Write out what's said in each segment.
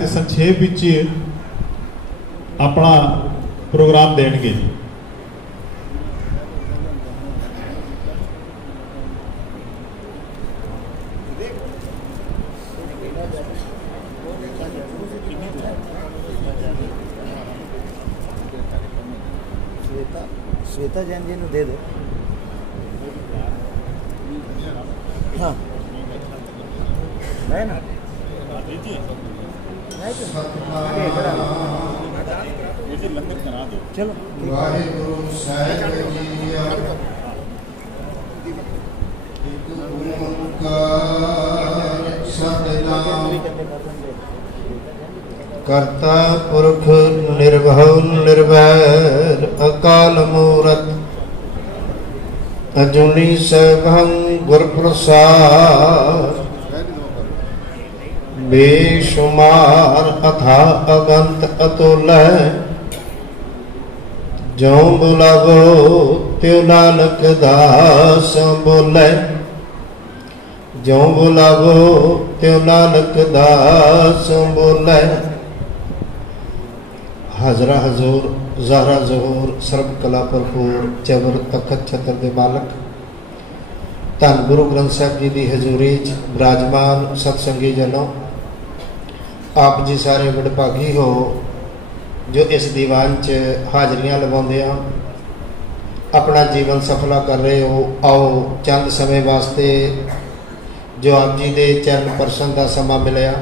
ਤੇ ਸੰਖੇਪ ਵਿੱਚ ਆਪਣਾ ਪ੍ਰੋਗਰਾਮ ਦੇਣਗੇ। श्वेता जैन जी दे दो। हाँ मैं ना चलो वाहिगुरु साहिब जी सतनाम करता पुरख निर्भव निर्वैर अकाल मूरत अजूनी सैभं गुर प्रसाद बेशुमार अथा अगंत अतुलय जो बुलावो त्यो नानक दास बोले जो बुलावो त्यो नानक दास बोले। हाजरा हजूर ज़हरा ज़हूर सर्व कला भरपूर चबर तखत छतर दे मालक धन गुरु ग्रंथ साहब जी की हजूरी विराजमान सतसंगी जनों, आप जी सारे वडभागी हो जो इस दीवान च हाजरियां लवाते हैं, अपना जीवन सफला कर रहे हो। आओ चंद समय वास्ते जो आप जी के चरण परसन का समा मिलिया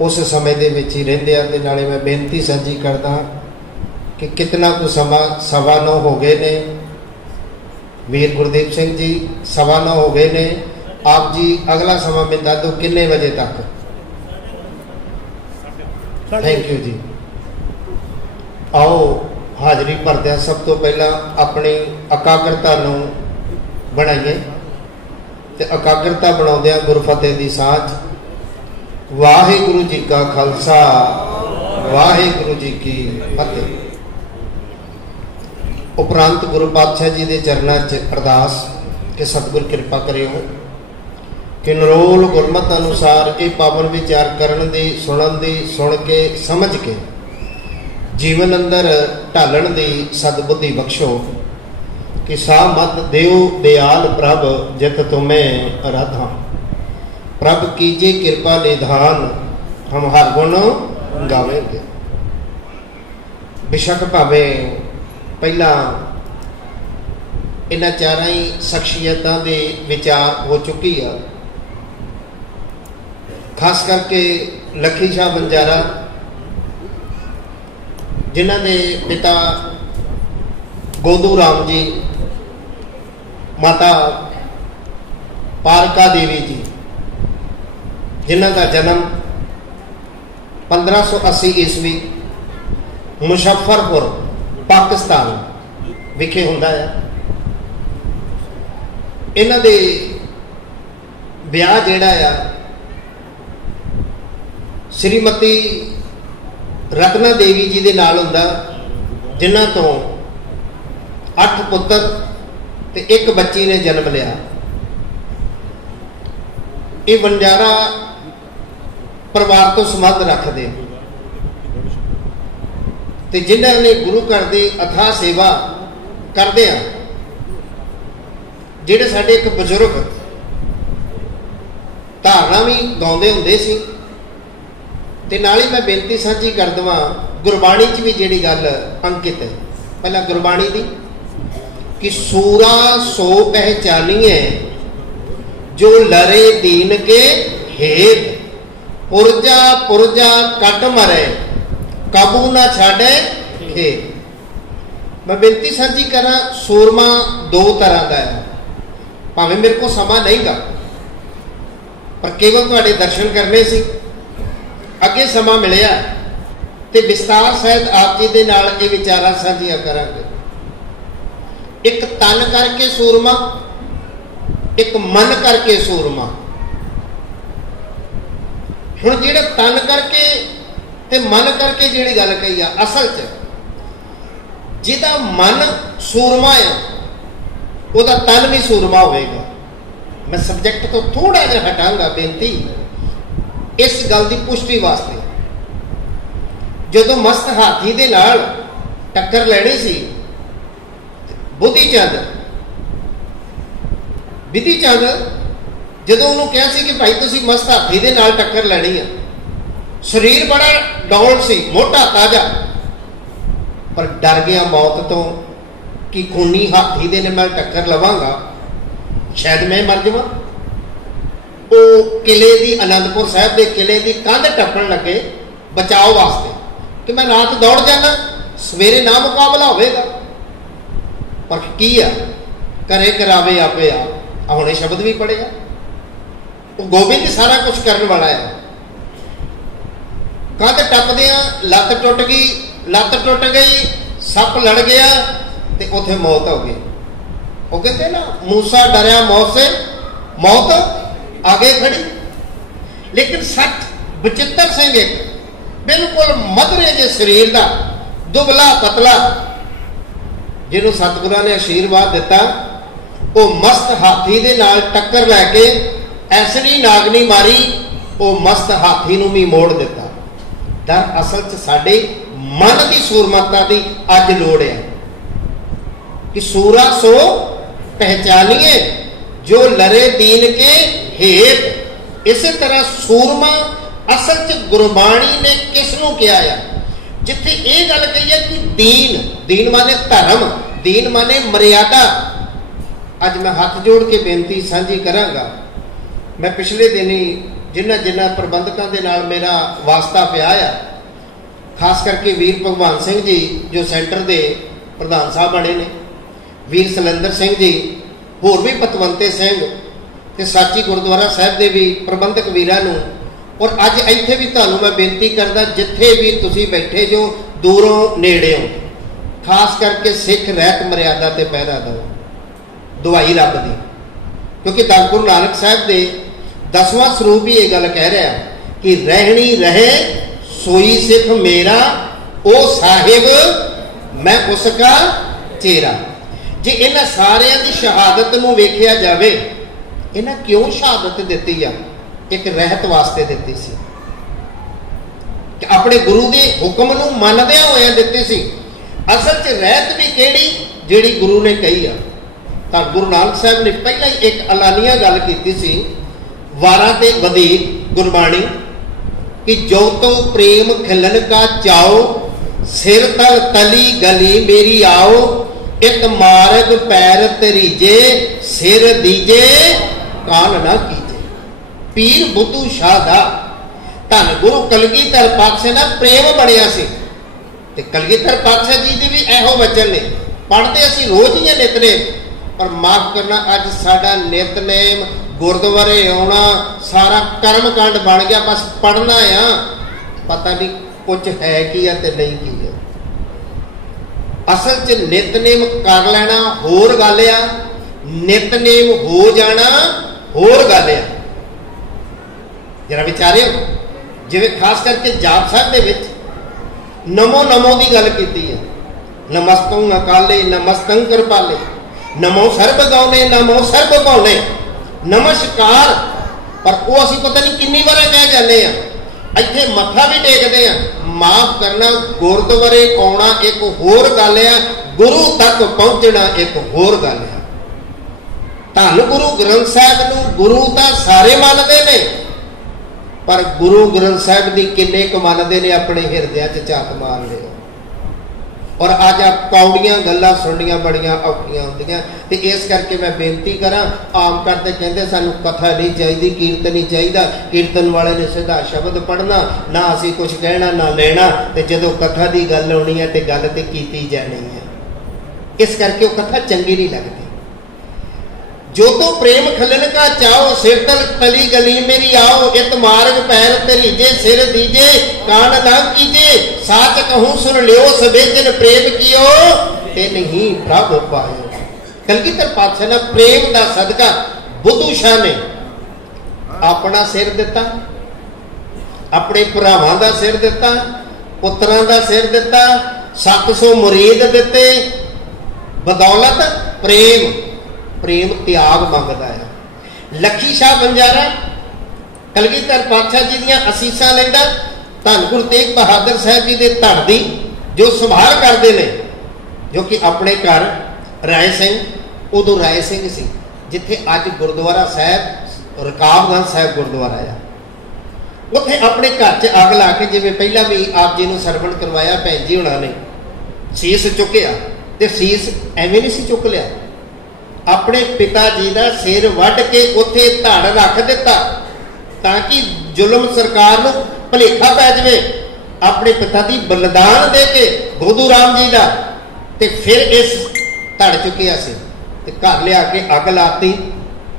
उस समय दे विच ही रहिंदे आ ते नाले मैं बेनती साझी करदा कि कितना कुछ समा 9:15 हो गए ने। वीर गुरदीप सिंह जी 9:15 हो गए ने। आप जी अगला समा में दस दो किन्ने बजे तक? थैंक यू जी। आओ हाजरी भरदे सब तो पहला अपनी एकाग्रता नूं बनाइए ते एकाग्रता बनाउंदे गुरफतेह दी सांझ। वाहिगुरु जी का खालसा वाहिगुरु जी की फतेह। उपरंत गुरु पातशाह जी के चरणों च अरदास कि सतगुर कृपा करियो कि नरोल गुरमत अनुसार ये पावन विचार करन दी सुनन दी सुन के समझ के जीवन अंदर ढालण दी सदबुद्धि बख्शो कि सा मत देव दयाल प्रभ जित तुम्हें आराधा। प्रभ कीजिए कृपा निधान हम हर गुण गावेंगे। बेशक भावे पहला इन्हां चारां ही शख्सियतां दे विचार हो चुकी है, खास करके लखी शाह बंजारा जिन्हां दे पिता गोदू राम जी, माता पारका देवी जी, जिन्हां का जन्म 1580 ईस्वी मुजफ्फरपुर पाकिस्तान विखे हुंदा है। इन्हां दे ब्याह जिहड़ा आ श्रीमती रत्ना देवी जी दे नाल हुंदा, जिन्हां तो 8 पुत्र ते 1 बच्ची ने जन्म लिया। ये बंजारा परिवार तो संबंध रखते ते जिन्हां ने गुरु घर की अथाह सेवा करते हैं। जिहड़े साडे एक बजुर्ग धारणा भी गाउंदे हुंदे सी ते नाल ही मैं बेनती साझी कर देवां गुरबाणी च भी जिहड़ी गल अंकित है। पहला गुरबाणी दी कि सूरा सो पहचानिए जो लरे दीन के हेत, पुरजा पुरजा कट मरे काबू ना छाड़े खेत। मैं बेनती साझी करा सूरमा 2 तरह का है, भावें मेरे को समा नहीं गा पर केवल तुहाडे दर्शन करने सी। अगे समा मिलिया ते विस्तार सहित आप जी दे नाल ये विचारां साझियां करांगे। एक तन करके सूरमा, एक मन करके सूरमा। हुण जिहड़े तन करके ते मन करके जिहड़ी गल कही आ, असल च जिहदा मन सूरमा है उहदा तन भी सूरमा होएगा। मैं सबजैक्ट तो थोड़ा जिहा हटांगा बेनती इस गल की पुष्टि वास्ते ਜਦੋਂ ਮਸਤ ਹਾਥੀ ਦੇ ਨਾਲ ਟੱਕਰ ਲੈਣੀ ਸੀ, ਬੁੱਧੀ ਚੰਦ ਬਿਧੀ ਚੰਦ ਜਦੋਂ ਉਹਨੂੰ ਕਿਹਾ ਸੀ ਕਿ ਭਾਈ ਤੁਸੀਂ ਮਸਤ ਹਾਥੀ ਦੇ ਨਾਲ ਟੱਕਰ ਲੈਣੀ ਆ, ਸਰੀਰ ਬੜਾ ਡੌਲ ਸੀ, ਮੋਟਾ ਤਾਜ਼ਾ, ਪਰ ਡਰ ਗਿਆ ਮੌਤ ਤੋਂ ਕਿ ਖੂਨੀ ਹਾਥੀ ਦੇ ਨਾਲ ਟੱਕਰ ਲਵਾਂਗਾ ਸ਼ਾਇਦ ਮੈਂ ਮਰ ਜਾਵਾਂ। ਉਹ ਕਿਲੇ ਦੀ, ਅਨੰਦਪੁਰ ਸਾਹਿਬ ਦੇ ਕਿਲੇ ਦੀ ਕੰਧ ਟੱਪਣ ਲੱਗੇ ਬਚਾਓ ਵਾਸਤੇ ਕਿ ਮੈਂ ਰਾਤ ਦੌੜ ਜਾਣਾ, ਸਵੇਰੇ ਨਾ ਮੁਕਾਬਲਾ ਹੋਵੇਗਾ। ਪਰ ਕੀ ਆ, ਕਰੇ ਕਰਾਵੇ ਆਪੇ ਆ, ਹੁਣੇ ਸ਼ਬਦ ਵੀ ਪੜਿਆ। ਉਹ ਗੋਬਿੰਦ ਸਾਰਾ ਕੁਝ ਕਰਨ ਵਾਲਾ ਹੈ। ਕੰਧ ਟੱਪਦਿਆਂ ਲੱਤ ਟੁੱਟ ਗਈ, ਲੱਤ ਟੁੱਟ ਗਈ, ਸੱਪ ਲੜ ਗਿਆ ਤੇ ਉੱਥੇ ਮੌਤ ਹੋ ਗਈ। ਉਹ ਕਹਿੰਦੇ ਨਾ, ਮੂਸਾ ਡਰਿਆ ਮੌਤ ਸੇ, ਮੌਤ ਆਗੇ ਖੜੀ। ਲੇਕਿਨ ਸੱਚ ਬਚਿੱਤਰ ਸਿੰਘ ਇੱਕ ਬਿਲਕੁਲ ਮਧਰੇ ਜੇ ਸਰੀਰ ਦਾ, ਦੁਬਲਾ ਪਤਲਾ, ਜਿਹਨੂੰ ਸਤਿਗੁਰਾਂ ਨੇ ਆਸ਼ੀਰਵਾਦ ਦਿੱਤਾ, ਉਹ ਮਸਤ ਹਾਥੀ ਦੇ ਨਾਲ ਟੱਕਰ ਲੈ ਕੇ ਐਸੀ ਨਾਗਨੀ ਮਾਰੀ, ਉਹ ਮਸਤ ਹਾਥੀ ਨੂੰ ਵੀ ਮੋੜ ਦਿੱਤਾ। ਦਰ ਅਸਲ 'ਚ ਸਾਡੇ ਮਨ ਦੀ ਸੂਰਮਤਾ ਦੀ ਅੱਜ ਲੋੜ ਹੈ ਕਿ ਸੂਰਾ ਸੋ ਪਹਿਚਾਨੀਏ ਜੋ ਲਰੇ ਦੀਨ ਕੇ ਹੇਤ। ਇਸੇ ਤਰ੍ਹਾਂ ਸੂਰਮਾ ਅਸਲ 'ਚ ਗੁਰਬਾਣੀ ਨੇ ਕਿਸ ਨੂੰ ਕਿਹਾ ਆ? ਜਿੱਥੇ ਇਹ ਗੱਲ ਕਹੀ ਹੈ ਕਿ ਦੀਨ, ਦੀਨ ਮਾਨੇ ਧਰਮ, ਦੀਨ ਮਾਨੇ ਮਰਿਆਦਾ। ਅੱਜ ਮੈਂ ਹੱਥ ਜੋੜ ਕੇ ਬੇਨਤੀ ਸਾਂਝੀ ਕਰਾਂਗਾ। ਮੈਂ ਪਿਛਲੇ ਦਿਨੀ ਜਿਨ੍ਹਾਂ ਪ੍ਰਬੰਧਕਾਂ ਦੇ ਨਾਲ ਮੇਰਾ ਵਾਸਤਾ ਪਿਆ ਆ, ਖਾਸ ਕਰਕੇ ਵੀਰ ਭਗਵਾਨ ਸਿੰਘ ਜੀ ਜੋ ਸੈਂਟਰ ਦੇ ਪ੍ਰਧਾਨ ਸਾਹਿਬ ਬਣੇ ਨੇ, ਵੀਰ ਸਲੰਦਰ ਸਿੰਘ ਜੀ, ਹੋਰ ਵੀ ਪਤਵੰਤੇ ਸਿੰਘ ਤੇ ਸਾਚੀ ਗੁਰਦੁਆਰਾ ਸਾਹਿਬ ਦੇ ਵੀ ਪ੍ਰਬੰਧਕ ਵੀਰਾਂ ਨੂੰ, ਔਰ ਅੱਜ ਇੱਥੇ ਵੀ ਤੁਹਾਨੂੰ ਮੈਂ ਬੇਨਤੀ ਕਰਦਾ, ਜਿੱਥੇ ਵੀ ਤੁਸੀਂ ਬੈਠੇ ਜੋ, ਦੂਰੋਂ ਨੇੜਿਓਂ, ਖਾਸ ਕਰਕੇ ਸਿੱਖ ਰਹਿਤ ਮਰਿਆਦਾ ਤੇ ਪਹਿਰਾ ਦਿਓ, ਦੁਆਈ ਰੱਬ ਦੀ। ਕਿਉਂਕਿ ਧੰਨ ਗੁਰੂ ਨਾਨਕ ਸਾਹਿਬ ਦੇ 10ਵਾਂ ਸਰੂਪ ਹੀ ਇਹ ਗੱਲ ਕਹਿ ਰਿਹਾ ਕਿ ਰਹਿਣੀ ਰਹੇ ਸੋਈ ਸਿੱਖ ਮੇਰਾ, ਉਹ ਸਾਹਿਬ ਮੈਂ ਉਸਕਾ ਚੇਰਾ। ਜੇ ਇਹਨਾਂ ਸਾਰਿਆਂ ਦੀ ਸ਼ਹਾਦਤ ਨੂੰ ਵੇਖਿਆ ਜਾਵੇ, ਇਹਨਾਂ ਕਿਉਂ ਸ਼ਹਾਦਤ ਦਿੱਤੀ ਆ? ਇੱਕ ਰਹਿਤ ਵਾਸਤੇ ਦਿੱਤੀ ਸੀ, ਕਿ ਆਪਣੇ ਗੁਰੂ ਦੇ ਹੁਕਮ ਨੂੰ ਮੰਨਦਿਆਂ ਹੋਇਆਂ ਦਿੱਤੀ ਸੀ। ਅਸਲ 'ਚ ਰਹਿਤ ਵੀ ਕਿਹੜੀ? ਜਿਹੜੀ ਗੁਰੂ ਨੇ ਕਹੀ ਆ। ਤਾਂ ਗੁਰੂ ਨਾਨਕ ਸਾਹਿਬ ਨੇ ਪਹਿਲਾਂ ਹੀ ਇੱਕ ਐਲਾਨੀਆ ਗੱਲ ਕੀਤੀ ਸੀ, ਵਾਰਾਂ ਤੇ ਵਧੀਕ ਗੁਰਬਾਣੀ, ਕਿ ਜੋ ਤੋਂ ਪ੍ਰੇਮ ਖਿਲਨ ਕਾ ਚਾਓ, ਸਿਰ ਤਲ ਤਲੀ ਗਲੀ ਮੇਰੀ ਆਓ, ਇੱਕ ਮਾਰਗ ਪੈਰ ਤਰੀਜੇ, ਸਿਰ ਦੀਜੇ ਕਾਨ ਨਾ ਕੀਜੇ। ਪੀਰ ਬੁੱਧੂ ਸ਼ਾਹ ਦਾ ਧੰਨ ਗੁਰੂ ਕਲਗੀਧਰ ਪਾਤਸ਼ਾਹ ਦਾ ਪ੍ਰੇਮ ਬਣਿਆ ਸੀ, ਤੇ ਕਲਗੀਧਰ ਪਾਤਸ਼ਾਹ ਜੀ ਦੇ ਵੀ ਇਹੋ ਵਚਨ ਨੇ। ਪੜ੍ਹਦੇ ਅਸੀਂ ਰੋਜ਼ ਹੀ ਨਿਤਨੇਮ, ਪਰ ਮਾਫ ਕਰਨਾ, ਅੱਜ ਸਾਡਾ ਨਿਤਨੇਮ, ਗੁਰਦੁਆਰੇ ਆਉਣਾ, ਸਾਰਾ ਕਰਮ ਕਾਂਡ ਬਣ ਗਿਆ। ਬਸ ਪੜ੍ਹਨਾ ਆ, ਪਤਾ ਨਹੀਂ ਕੁਝ ਹੈ ਕੀ ਆ ਤੇ ਨਹੀਂ ਕੀ ਆ। ਅਸਲ 'ਚ ਨਿਤਨੇਮ ਕਰ ਲੈਣਾ ਹੋਰ ਗੱਲ ਆ, ਨਿਤਨੇਮ ਹੋ ਜਾਣਾ ਹੋਰ ਗੱਲ ਆ। ਜਰਾ ਵਿਚਾਰਿਓ, ਜਿਵੇਂ ਖਾਸ ਕਰਕੇ ਜਾਪ ਸਾਹਿਬ ਦੇ ਵਿੱਚ ਨਮੋ ਨਮੋ ਦੀ ਗੱਲ ਕੀਤੀ ਹੈ, ਨਮਸਤੰ ਅਕਾਲੇ ਨਮਸਤੰ ਕਿਰਪਾਲੇ, ਨਮੋ ਸਰਬ ਗਾਉਨੇ ਨਮੋ ਸਰਬ ਭਾਉਨੇ, ਨਮਸਕਾਰ। ਪਰ ਉਹ ਅਸੀਂ ਪਤਾ ਨਹੀਂ ਕਿੰਨੀ ਵਾਰ ਕਹਿ ਜਾਂਦੇ ਆ, ਇੱਥੇ ਮੱਥਾ ਵੀ ਟੇਕਦੇ ਆ। ਮਾਫ ਕਰਨਾ, ਗੁਰਦੁਆਰੇ ਆਉਣਾ ਇੱਕ ਹੋਰ ਗੱਲ ਆ, ਗੁਰੂ ਤੱਕ ਪਹੁੰਚਣਾ ਇੱਕ ਹੋਰ ਗੱਲ ਆ। ਧੰਨ ਗੁਰੂ ਗ੍ਰੰਥ ਸਾਹਿਬ ਨੂੰ ਗੁਰੂ ਤਾਂ ਸਾਰੇ ਮੰਨਦੇ ਨੇ, ਪਰ ਗੁਰੂ ਗ੍ਰੰਥ ਸਾਹਿਬ ਦੀ ਕਿੰਨੇ ਕੁ ਮੰਨਦੇ ਨੇ ਆਪਣੇ ਹਿਰਦਿਆਂ 'ਚ ਝਾਤ ਮਾਰ ਲਿਓ। ਔਰ ਅੱਜ ਆ ਕੌੜੀਆਂ ਗੱਲਾਂ ਸੁਣਨੀਆਂ ਬੜੀਆਂ ਔਖੀਆਂ ਹੁੰਦੀਆਂ, ਤੇ ਇਸ ਕਰਕੇ ਮੈਂ ਬੇਨਤੀ ਕਰਾਂ, ਆਮ ਕਰਦੇ ਕਹਿੰਦੇ ਸਾਨੂੰ ਕਥਾ ਨਹੀਂ ਚਾਹੀਦੀ, ਕੀਰਤਨ ਨਹੀਂ ਚਾਹੀਦਾ, ਕੀਰਤਨ ਵਾਲੇ ਨੇ ਸਿੱਧਾ ਸ਼ਬਦ ਪੜ੍ਹਨਾ, ਨਾ ਅਸੀਂ ਕੁਝ ਕਹਿਣਾ ਨਾ ਲੈਣਾ, ਤੇ ਜਦੋਂ ਕਥਾ ਦੀ ਗੱਲ ਆਉਣੀ ਹੈ ਤੇ ਗੱਲ ਤੇ ਕੀਤੀ ਜਾਣੀ ਹੈ। ਇਸ ਕਰਕੇ ਉਹ ਕਥਾ ਚੰਗੀ ਨਹੀਂ ਲੱਗਦੀ। ਜੋ ਤੋਂ ਪ੍ਰੇਮ ਖਲਨ ਕਾ ਚਾਓ, ਸਿਰ ਤਲ ਤਲੀ ਗਲੀ ਮੇਰੀ ਆਓ, ਇਤ ਮਾਰਗ ਪੈਰ ਤਰੀਜੇ, ਸਿਰ ਦੀਜੇ ਕਾਨ ਨਾ ਕੀਜੇ, ਸਾਚ ਕਹੂੰ ਸੁਣ ਲਿਓ, ਸਭੇ ਜਨ ਪ੍ਰੇਮ ਕੀਓ, ਤੇ ਨਹੀਂ ਪ੍ਰਭ ਪਾਇਓ। ਕਲਗੀਧਰ ਪਾਤਸ਼ਾਹ ਨੇ ਪ੍ਰੇਮ ਦਾ ਸਦਕਾ ਬੁੱਧੂ ਸ਼ਾਹ ਨੇ ਆਪਣਾ ਸਿਰ ਦਿੱਤਾ, ਆਪਣੇ ਭਰਾਵਾਂ ਦਾ ਸਿਰ ਦਿੱਤਾ, ਪੁੱਤਰਾਂ ਦਾ ਸਿਰ ਦਿੱਤਾ, 700 ਮੁਰੀਦ ਦਿੱਤੇ, ਬਦੌਲਤ ਪ੍ਰੇਮ। ਪ੍ਰੇਮ ਤਿਆਗ ਮੰਗਦਾ ਹੈ। ਲੱਖੀ ਸ਼ਾਹ ਬੰਜਾਰਾ ਕਲਗੀਧਰ ਪਾਤਸ਼ਾਹ ਜੀ ਦੀਆਂ ਅਸੀਸਾਂ ਲੈਂਦਾ, ਧੰਨ ਗੁਰੂ ਤੇਗ ਬਹਾਦਰ ਸਾਹਿਬ जी ਦੇ ਧੜ ਦੀ जो संभाल करते हैं, जो कि अपने घर राय सिंह, उदों राय सिंह सी जिथे अज गुरुद्वारा साहब रकाबगंज साहब गुरुद्वारा आ, उत्थे अपने घर च अग ला के जिवें पहला भी आप जी को सरवण करवाया भैन जी होना ने सीस चुकया, तो सीस एवें नहीं सी चुक लिया, अपने पिता जी का सिर वढ़ के उत्थे धड़ रख दिता ताकि जुल्म सरकार नूं भुलेखा पै जाए। अपने पिता की बलिदान दे के गोदू राम जी का, ते फिर इस धड़ चुकिया से ते घर लिया के अग लाती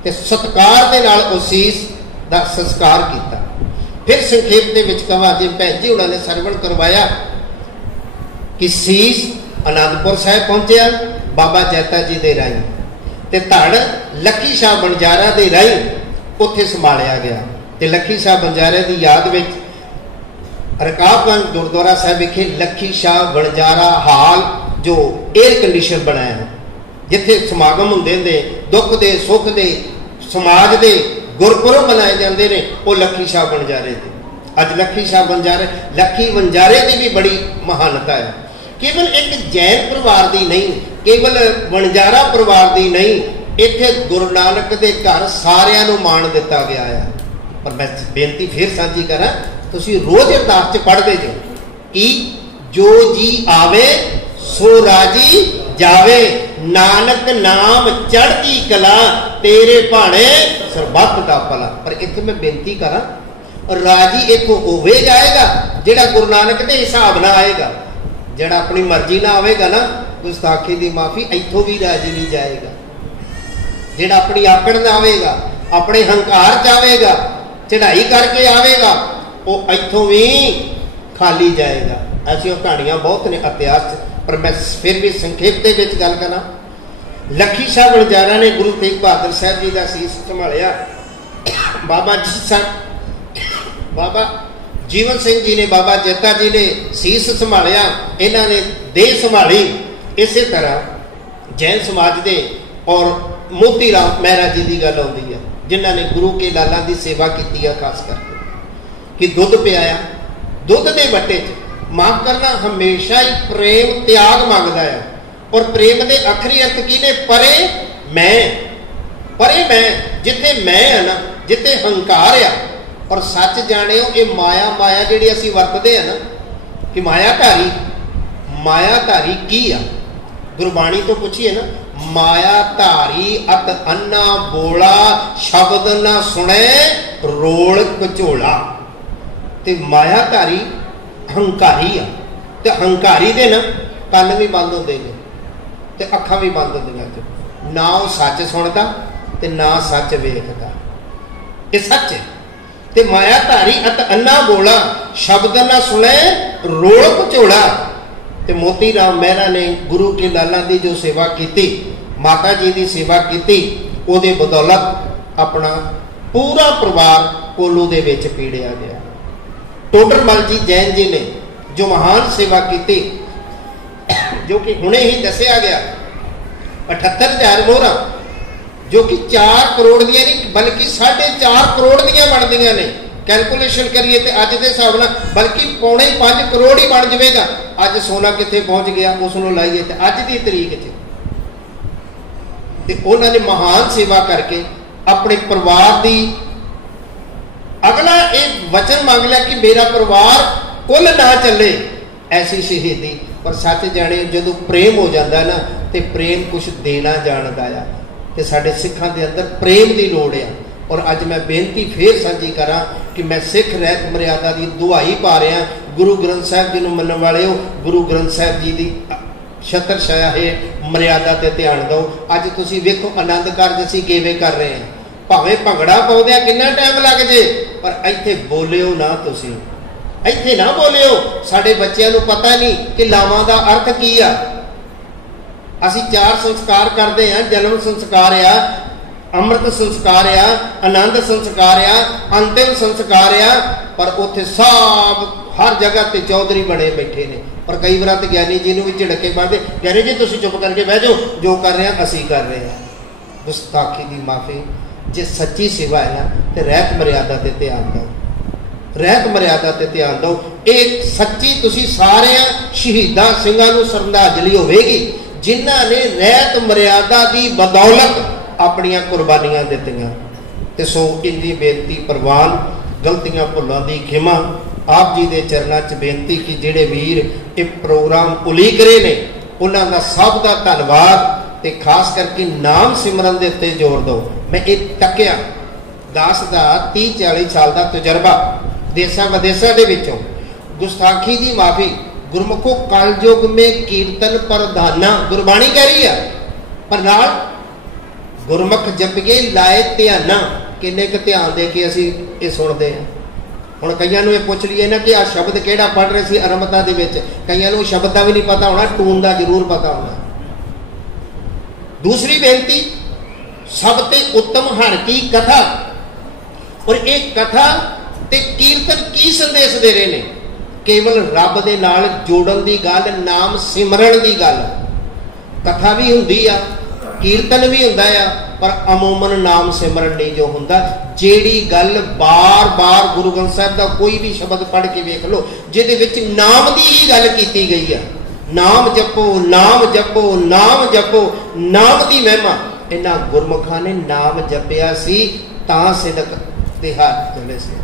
ते सत्कार दे नाल उस सीस दा संस्कार किया। फिर संखेप दे विच कहां जी भैन जी उन्होंने सरवण करवाया कि सीस आनंदपुर साहिब पहुंचया बाबा जैता जी दे राही, ते धड़ लखी शाह बंजारा दे राही उत्थे संभालिया गया। ते लखी शाह बंजारे की याद विच रकाबगंज गुरुद्वारा साहब विखे लखी शाह बंजारा हाल जो एयर कंडीशन बनाया है, जिथे समागम होंदे ने दुख दे सुख दे समाज दे गुरपुरब मनाए जाते हैं, वो लखी शाह बंजारे दे। अज लखी शाह बंजारे लखी बंजारे की भी बड़ी महानता है, केवल एक जैन परिवार की नहीं, केवल बंजारा परिवार की नहीं, इत्थे गुरु नानक के घर सारियां नूं मान दिता गया है। पर मैं बेनती फिर साझी करा, तुसी रोज अरदास च पढ़ते जो कि जो जी आवे सो राजी जावे, नानक नाम चढ़ती कला तेरे भाणे सरबत दा भला। पर इत्थे मैं बेनती करा, राजी इत्थों होवे जाएगा जिहड़ा गुरु नानक दे हिसाब ना आएगा, जिहड़ा अपनी मर्जी ना आवेगा ना, गुस्ताखी दी माफी, इत्थों भी राजी नहीं जाएगा। जिहड़ा अपनी आकड़ ना आवेगा, अपने हंकार च आवेगा, चढ़ाई करके आवेगा, वो इत्थों भी खाली जाएगा। ऐसी कहानियां बहुत ने इतिहास, पर मैं फिर भी संखेप के विच गल करा। लखी शाह बंजारा ने गुरु तेग बहादुर साहब जी का सीस संभालिया, बाबा जी साहब बाबा जीवन सिंह जी ने, बाबा जैता जी ने सीस संभालिया, इन्हों ने देह संभाली। इस तरह जैन समाज के और मोती राम मेहरा जी की गल आती है, जिन्होंने गुरु के लाला की सेवा की है, खास करके कि दुध पियाया, दुध के बट्टे च माफ करना हमेशा ही प्रेम त्याग मंगता है। और प्रेम के आखिरी अर्थ की ने, परे मैं जिथे मैं है ना, जिथे हंकार आ, और सच जाने ये माया जी असी वरतते हैं ना कि मायाधारी की आ, गुरबाणी तो पूछिए ना, मायाधारी अत अन्ना बोला शब्द ना सुने रोल कचोला। ते मायाधारी हंकारी आ, ते हंकारी दे ना कन्न भी बंद होंदे ने ते अखां भी बंद होंदियां, ना वो सच सुनदा ते ना सच वेखदा, ये सच है। ते मायाधारी अत अन्ना बोला शब्द ना सुने रोल कचोला। ते मोती राम मेहरा ने गुरु के लाला की जो सेवा की, माता जी की सेवा की, उहदे बदौलत अपना पूरा परिवार कोलू दे विच पीड़िया गया। टोडरमल जी जैन जी ने जो महान सेवा की, जो कि हुणे ही दसिया गया, 78,000 मोहरा, जो कि 4 करोड़ दियां नहीं बल्कि 4.5 करोड़ दियां बनदियां ने। कैलकुलेशन करिए तो अज के हिसाब न बल्कि 4.5 करोड़ ही बन जाएगा। अज सोना कितने पहुंच गया उसको लाइए तो अज की तरीक उन्होंने महान सेवा करके अपने परिवार की, अगला एक वचन मांग लिया कि मेरा परिवार कुल ना चले, ऐसी शहीदी। पर सच जाने जो प्रेम हो जाता है ना, तो प्रेम कुछ देना जानता है, तो साडे सिखां दे अंदर प्रेम की लोड़ है। और अज मैं बेनती फिर साझी करा कि मैं सिख रहत मर्यादा की दुहाई पा रहा, गुरु ग्रंथ साहब जी को मनने वाले हो, गुरु ग्रंथ साहब जी की छत्र छाया है मर्यादा ते ध्यान दो। अज तुसीं वेखो आनंद कारज असीं किवें कर रहे हैं, भावें भंगड़ा पाउंदे कितना टाइम लग जे, पर इत्थे बोलिओ ना, तुसीं इत्थे ना बोलिओ। साडे बच्चों को पता नहीं कि लावां दा अर्थ की आ। असीं 4 संस्कार करते हैं, जन्म संस्कार आ, अमृत संस्कार आ, आनंद संस्कार आ, अंतिम संस्कार आ, पर उत्थे सब हर जगह ते चौधरी बने बैठे ने। पर कई बार तो ज्ञानी जी भी झिड़के मारते, ज्ञानी जी तुसीं चुप करके बह जाओ, जो कर रहे हैं असीं कर रहे हैं। गुस्ताखी की माफी, जे सच्ची सेवा है ना तो रहत मर्यादा ते ध्यान दो। ਰਹਿਤ ਮਰਿਆਦਾ ਤੇ ਧਿਆਨ ਦਿਓ। ਇਹ ਸੱਚੀ ਤੁਸੀਂ ਸਾਰਿਆਂ ਸ਼ਹੀਦਾਂ ਸਿੰਘਾਂ ਨੂੰ ਸ਼ਰਧਾਂਜਲੀ ਹੋਵੇਗੀ ਜਿਨ੍ਹਾਂ ਨੇ ਰਹਿਤ ਮਰਿਆਦਾ ਦੀ ਬਦੌਲਤ ਆਪਣੀਆਂ ਕੁਰਬਾਨੀਆਂ ਦਿੱਤੀਆਂ। ਤੇ ਸੋ ਇੰਨੀ ਬੇਨਤੀ ਪ੍ਰਵਾਨ, ਗਲਤੀਆਂ ਭੁੱਲਾਂ ਦੀ ਖਿਮਾ। ਆਪ ਜੀ ਦੇ ਚਰਨਾਂ 'ਚ ਬੇਨਤੀ ਕਿ ਜਿਹੜੇ ਵੀਰ ਇਹ ਪ੍ਰੋਗਰਾਮ ਉਲੀਕ ਰਹੇ ਨੇ ਉਹਨਾਂ ਦਾ ਸਭ ਦਾ ਧੰਨਵਾਦ। ਤੇ ਖਾਸ ਕਰਕੇ ਨਾਮ ਸਿਮਰਨ ਦੇ ਉੱਤੇ ਜ਼ੋਰ ਦਿਓ। ਮੈਂ ਇਹ ਤੱਕਿਆ ਦਾਸ ਦਾ 30-40 ਸਾਲ ਦਾ ਤਜਰਬਾ ਦੇਸਾਂ ਵਿਦੇਸਾਂ ਦੇ ਵਿੱਚੋਂ। ਗੁਸਤਾਖੀ ਦੀ ਮਾਫੀ, ਗੁਰਮੁਖੋ ਕਲਯੁਗ ਮੇ ਕੀਰਤਨ ਪ੍ਰਧਾਨਾ ਗੁਰਬਾਣੀ ਕਹਿ ਰਹੀ ਆ, ਪਰ ਨਾਲ ਗੁਰਮੁਖ ਜਪੀਏ ਲਾਏ ਧਿਆਨਾ। ਕਿੰਨੇ ਕੁ ਧਿਆਨ ਦੇ ਕੇ ਅਸੀਂ ਇਹ ਸੁਣਦੇ ਹਾਂ। ਹੁਣ ਕਈਆਂ ਨੂੰ ਇਹ ਪੁੱਛ ਲਈਏ ਨਾ ਕਿ ਆਹ ਸ਼ਬਦ ਕਿਹੜਾ ਪੜ੍ਹ ਰਹੇ ਸੀ ਅਰਮਤਾ ਦੇ ਵਿੱਚ, ਕਈਆਂ ਨੂੰ ਸ਼ਬਦ ਦਾ ਵੀ ਨਹੀਂ ਪਤਾ ਹੋਣਾ, ਟੂਨ ਦਾ ਜ਼ਰੂਰ ਪਤਾ ਹੋਣਾ। ਦੂਸਰੀ ਬੇਨਤੀ, ਸਭ ਤੇ ਉੱਤਮ ਹਣ ਕੀ ਕਥਾ। ਔਰ ਇਹ ਕਥਾ ਤੇ ਕੀਰਤਨ ਕੀ ਸੰਦੇਸ਼ ਦੇ ਰਹੇ ਨੇ? ਕੇਵਲ ਰੱਬ ਦੇ ਨਾਲ ਜੋੜਨ ਦੀ ਗੱਲ, ਨਾਮ ਸਿਮਰਨ ਦੀ ਗੱਲ। ਕਥਾ ਵੀ ਹੁੰਦੀ ਆ, ਕੀਰਤਨ ਵੀ ਹੁੰਦਾ ਆ, ਪਰ ਅਮੂਮਨ ਨਾਮ ਸਿਮਰਨ ਨਹੀਂ ਜੋ ਹੁੰਦਾ। ਜਿਹੜੀ ਗੱਲ ਬਾਰ-ਬਾਰ ਗੁਰੂ ਗ੍ਰੰਥ ਸਾਹਿਬ ਦਾ ਕੋਈ ਵੀ ਸ਼ਬਦ ਪੜ੍ਹ ਕੇ ਵੇਖ ਲਓ ਜਿਹਦੇ ਵਿੱਚ ਨਾਮ ਦੀ ਹੀ ਗੱਲ ਕੀਤੀ ਗਈ ਆ। ਨਾਮ ਜਪੋ, ਨਾਮ ਜਪੋ, ਨਾਮ ਜਪੋ, ਨਾਮ ਦੀ ਮਹਿਮਾ। ਇਹਨਾਂ ਗੁਰਮੁਖਾਂ ਨੇ ਨਾਮ ਜਪਿਆ ਸੀ ਤਾਂ ਸਿਦਕ ਦੇ ਹੱਥ ਚਲੇ ਸੀ।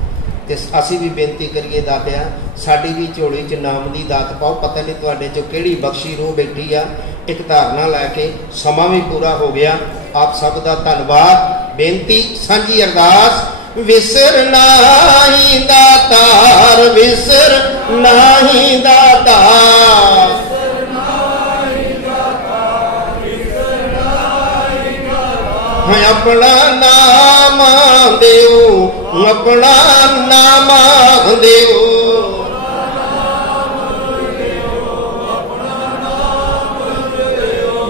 ਤੇ ਅਸੀਂ ਵੀ ਬੇਨਤੀ ਕਰੀਏ ਦਾਤਿਆ, ਸਾਡੀ ਵੀ ਝੋਲੀ 'ਚ ਨਾਮ ਦੀ ਦਾਤ ਪਾਓ। ਪਤਾ ਨਹੀਂ ਤੁਹਾਡੇ 'ਚੋਂ ਕਿਹੜੀ ਬਖਸ਼ੀ ਰੂਹ ਬੈਠੀ ਆ। ਇੱਕ ਧਾਰਨਾ ਲੈ ਕੇ ਸਮਾਂ ਵੀ ਪੂਰਾ ਹੋ ਗਿਆ। ਆਪ ਸਭ ਦਾ ਧੰਨਵਾਦ। ਬੇਨਤੀ ਸਾਂਝੀ ਅਰਦਾਸ, ਵਿਸਰ ਨਾਹੀ ਦਾਤਾਰ, ਵਿਸਰ ਨਾਹੀ ਦਾਤਾਰ, ਆਪਣਾ ਨਾਮ ਦਿਓ, ਆਪਣਾ ਨਾਮ ਦਿਓ।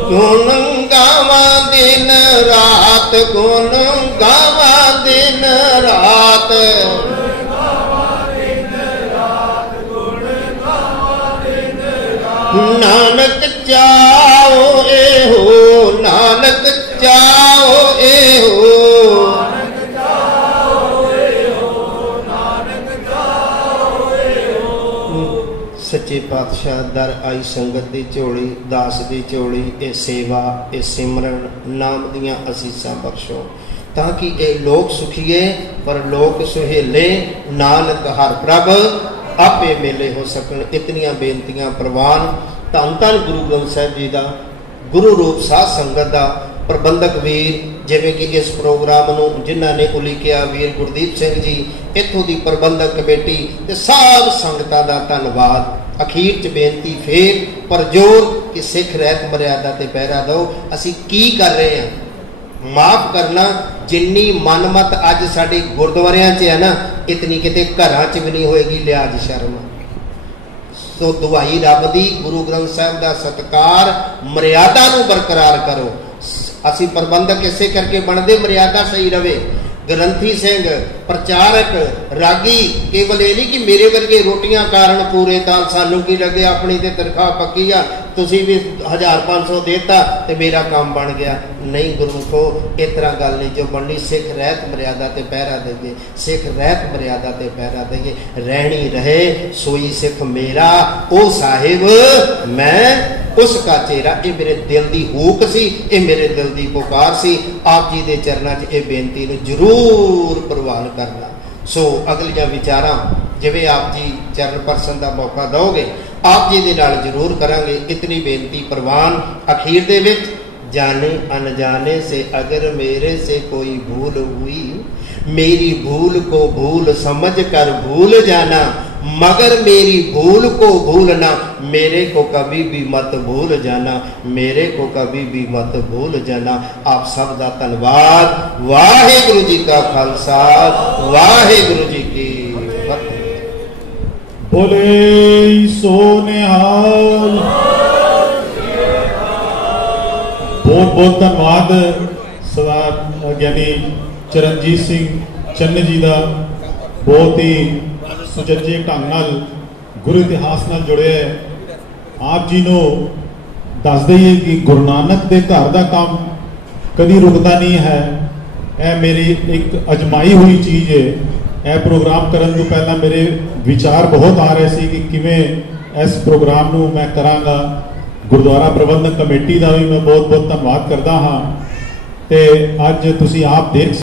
ਗੁਣ ਗਾਵਾਂ ਦਿਨ ਰਾਤ, ਗੁਣ ਗਾਵਾਂ ਦਿਨ ਰਾਤ, ਨਾਨਕ ਚਾਓ ਇਹੋ, ਨਾਨਕ ਚਾਓ ਇਹੋ, ਨਾਨਕ ਚਾਓ ਇਹੋ, ਨਾਨਕ ਚਾਓ ਇਹੋ। ਸੱਚੇ ਪਾਤਸ਼ਾਹ ਦਰ ਆਈ ਸੰਗਤ ਦੀ ਝੋਲੀ, ਦਾਸ ਦੀ ਝੋਲੀ, ਇਹ ਸੇਵਾ, ਇਹ ਸਿਮਰਨ, ਨਾਮ ਦੀਆਂ ਅਸੀਸਾਂ ਬਖਸ਼ੋ ਤਾਂ ਕਿ ਇਹ ਲੋਕ ਸੁਖੀਏ ਪਰ ਲੋਕ ਸੁਹੇਲੇ, ਨਾਨਕ ਹਰ ਪ੍ਰਭ ਆਪੇ ਮੇਲੇ ਹੋ ਸਕਣ। ਇਤਨੀਆਂ ਬੇਨਤੀਆਂ ਪ੍ਰਵਾਨ। ਧੰਨ ਧੰਨ ਗੁਰੂ ਗ੍ਰੰਥ ਸਾਹਿਬ ਜੀ ਦਾ, ਗੁਰੂ ਰੂਪ ਸਾਧ ਸੰਗਤ ਦਾ ਪ੍ਰਬੰਧਕ ਵੀਰ, ਜਿਵੇਂ ਕਿ ਇਸ ਪ੍ਰੋਗਰਾਮ ਨੂੰ ਜਿਨ੍ਹਾਂ ਨੇ ਉਲੀਕਿਆ, ਵੀਰ ਗੁਰਦੀਪ ਸਿੰਘ ਜੀ, ਇੱਥੋਂ ਦੀ ਪ੍ਰਬੰਧਕ ਕਮੇਟੀ ਤੇ ਸਭ ਸੰਗਤਾਂ ਦਾ ਧੰਨਵਾਦ। ਅਖੀਰ 'ਚ ਬੇਨਤੀ ਫੇਰ ਪਰਜੋਰ ਕਿ ਸਿੱਖ ਰਹਿਤ ਮਰਿਆਦਾ ਤੇ ਪਹਿਰਾ ਦਿਓ। ਅਸੀਂ ਕੀ ਕਰ ਰਹੇ ਹਾਂ? ਮਾਫ ਕਰਨਾ, ਜਿੰਨੀ ਮਨਮਤ ਅੱਜ ਸਾਡੇ ਗੁਰਦੁਆਰਿਆਂ 'ਚ ਹੈ ਨਾ, ਇਤਨੀ ਕਿਤੇ ਘਰਾਂ 'ਚ ਵੀ ਨਹੀਂ ਹੋਏਗੀ ਲਿਆਜ ਸ਼ਰਮ। ਸੋ ਦੁਆਈ ਰੱਬ ਦੀ, ਗੁਰੂ ਗ੍ਰੰਥ ਸਾਹਿਬ ਦਾ ਸਤਿਕਾਰ, ਮਰਿਆਦਾ ਨੂੰ ਬਰਕਰਾਰ ਕਰੋ। ਅਸੀਂ ਪ੍ਰਬੰਧਕ ਇਸੇ ਕਰਕੇ ਬਣਦੇ, ਮਰਿਆਦਾ ਸਹੀ ਰਵੇ। ਗ੍ਰੰਥੀ ਸਿੰਘ, ਪ੍ਰਚਾਰਕ, ਰਾਗੀ ਕੇਵਲ ਇਹ ਨਹੀਂ ਕਿ ਮੇਰੇ ਵਰਗੇ ਰੋਟੀਆਂ ਕਾਰਨ ਪੂਰੇ ਤਾਂ ਸਾਨੂੰ ਕੀ ਲੱਗੇ, ਆਪਣੀ ਤੇ ਤਨਖਾਹ ਪੱਕੀ ਆ, ਤੁਸੀਂ ਵੀ 1500 ਦੇਤਾ ਤੇ ਮੇਰਾ ਕੰਮ ਬਣ ਗਿਆ। ਨਹੀਂ ਗੁਰਮੁਖੋ, ਇਸ ਤਰ੍ਹਾਂ ਗੱਲ ਨਹੀਂ ਜੋ ਬਣਨੀ। ਸਿੱਖ ਰਹਿਤ ਮਰਿਆਦਾ ਤੇ ਪਹਿਰਾ ਦੇਈਏ, ਸਿੱਖ ਰਹਿਤ ਮਰਿਆਦਾ ਤੇ ਪਹਿਰਾ ਦੇਈਏ। ਰਹਿਣੀ ਰਹੇ ਸੋਈ ਸਿੱਖ ਮੇਰਾ, ਉਹ ਸਾਹਿਬ ਮੈਂ ਉਸ ਕਾ ਚਿਹਰਾ। ਇਹ ਮੇਰੇ ਦਿਲ ਦੀ ਹੂਕ ਸੀ, ਇਹ ਮੇਰੇ ਦਿਲ ਦੀ ਪੁਕਾਰ ਸੀ। ਆਪ ਜੀ ਦੇ ਚਰਨਾਂ 'ਚ ਇਹ ਬੇਨਤੀ ਨੂੰ ਜ਼ਰੂਰ ਪ੍ਰਵਾਨ ਕਰਨਾ। ਸੋ ਅਗਲੀਆਂ ਵਿਚਾਰਾਂ ਜਿਵੇਂ ਆਪ ਜੀ ਚਰਨ ਪਰਸਨ ਦਾ ਮੌਕਾ ਦਿਓਗੇ, ਆਪ ਜੀ ਦੇ ਨਾਲ ਜ਼ਰੂਰ ਕਰਾਂਗੇ। ਇਤਨੀ ਬੇਨਤੀ ਪ੍ਰਵਾਨ। ਅਖੀਰ ਦੇ ਵਿੱਚ, जाने अनजाने से अगर मेरे से कोई भूल हुई, मेरी भूल को भूल समझ कर भूल जाना, मगर मेरी भूल को भूलना, मेरे को कभी भी मत भूल जाना, मेरे को कभी भी मत भूल जाना। आप सब दा धन्नवाद। वाहिगुरु जी का खालसा, वाहिगुरु जी की फतेह। बोले सो निहाल। बहुत बहुत धन्यवाद सरदार ज्ञानी चरणजीत सिंह चन्नी जी का। बहुत ही सुचज्जे ढंग नाल गुरु इतिहास नाल जुड़े आप जी को दस दईए कि गुरु नानक के घर का काम कभी रुकता नहीं है। यह मेरी एक अजमाई हुई चीज़ है ਇਹ ਪ੍ਰੋਗਰਾਮ ਕਰਨ ਤੋਂ ਪਹਿਲਾਂ ਮੇਰੇ ਵਿਚਾਰ ਬਹੁਤ ਆ ਰਹੇ ਸੀ ਕਿ ਕਿਵੇਂ ਇਸ ਪ੍ਰੋਗਰਾਮ ਨੂੰ ਮੈਂ ਕਰਾਂਗਾ। ਗੁਰਦੁਆਰਾ ਪ੍ਰਬੰਧਕ ਕਮੇਟੀ ਦਾ ਵੀ ਮੈਂ ਬਹੁਤ ਬਹੁਤ ਧੰਨਵਾਦ ਕਰਦਾ ਹਾਂ। ਤੇ ਅੱਜ ਤੁਸੀਂ ਆਪ ਦੇਖ